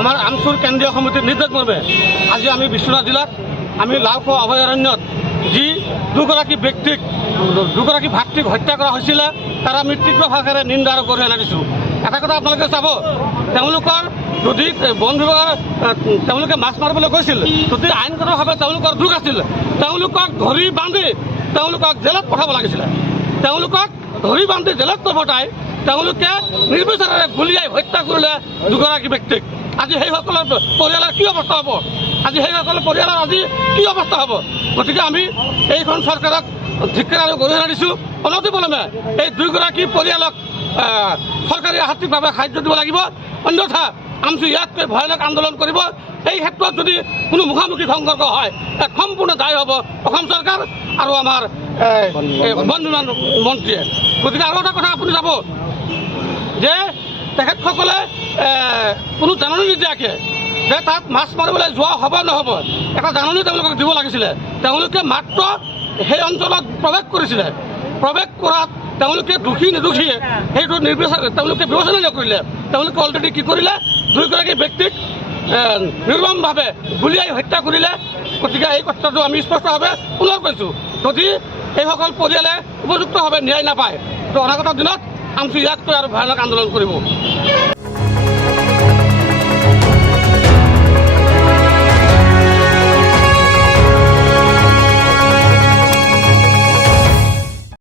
আমাৰ আমচুৰ কেন্দ্ৰীয় সমিতিৰ নিৰ্দেশ মৰ্মে আজি আমি বিশ্বনাথ জিলাত আমি লাওখোৱা অভয়াৰণ্যত যি দুগৰাকী ব্যক্তিক দুগৰাকী ভাতৃক হত্যা কৰা হৈছিলে তাৰ আমি তীব্ৰ ভাষাৰে নিন্দা আৰু গৰিহণা দিছোঁ। এটা কথা আপোনালোকে চাব, তেওঁলোকৰ যদি বন বিভাগৰ তেওঁলোকে মাছ মাৰিবলৈ গৈছিল, যদি আইনগতভাৱে তেওঁলোকৰ দোষ আছিল, তেওঁলোকক ধৰি বান্ধি তেওঁলোকক জেলত পঠাব লাগিছিলে। তেওঁলোকক ধৰি বান্ধি জেলত নপঠাই তেওঁলোকে নিৰ্বিচাৰে গুলিয়াই হত্যা কৰিলে দুগৰাকী ব্যক্তিক। আজি সেইসকলৰ পৰিয়ালৰ কি অৱস্থা হ'ব? আজি সেইসকলৰ পৰিয়ালৰ আজি কি অৱস্থা হ'ব? গতিকে আমি এইখন চৰকাৰক ধিক্কাৰ আৰু গৰিহণা দিছোঁ। অনতিপলমে এই দুয়োগৰাকী পৰিয়ালক চৰকাৰী আৰ্থিকভাৱে সাহায্য দিব লাগিব, অন্যথা আমচু ইয়াতকৈ ভয়ানক আন্দোলন কৰিব। এই ক্ষেত্ৰত যদি কোনো মুখামুখি সংঘৰ্ষ হয়, তাত সম্পূৰ্ণ দায়ী হ'ব অসম চৰকাৰ আৰু আমাৰ বন বিভাগ মন্ত্ৰীয়ে। গতিকে আৰু এটা কথা আপুনি যাব যে তেখেতসকলে কোনো জাননী নিদিয়াকৈ যে তাত মাছ মাৰিবলৈ যোৱা হ'ব নহ'ব এটা জাননী তেওঁলোকক দিব লাগিছিলে। তেওঁলোকে মাত্ৰ সেই অঞ্চলত প্ৰৱেশ কৰিছিলে। প্ৰৱেশ কৰাত তেওঁলোকে দোষী নিৰ্দোষীয়ে সেইটো তেওঁলোকে বিবেচনা নকৰিলে। তেওঁলোকে অলৰেডি কি কৰিলে, দুয়োগৰাকী ব্যক্তিক নিৰ্মমভাৱে গুলিয়াই হত্যা কৰিলে। গতিকে এই কথাটো আমি স্পষ্টভাৱে পুনৰ কৈছোঁ, যদি এইসকল পৰিয়ালে উপযুক্তভাৱে ন্যায় নাপায় তো অনাগত দিনত আমচু ইয়াতকৈ আৰু ভয়ানক আন্দোলন কৰিব।